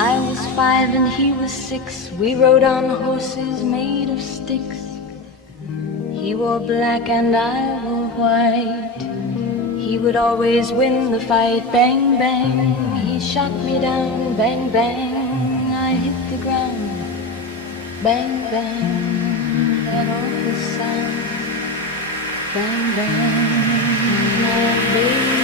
I was 5 and he was 6. We rode on horses made of sticks. He wore black and I wore white. He would always win the fight. Bang, bang, he shot me down. Bang, bang, I hit the ground. Bang, bang, that awful sound. Bang, bang, my baby.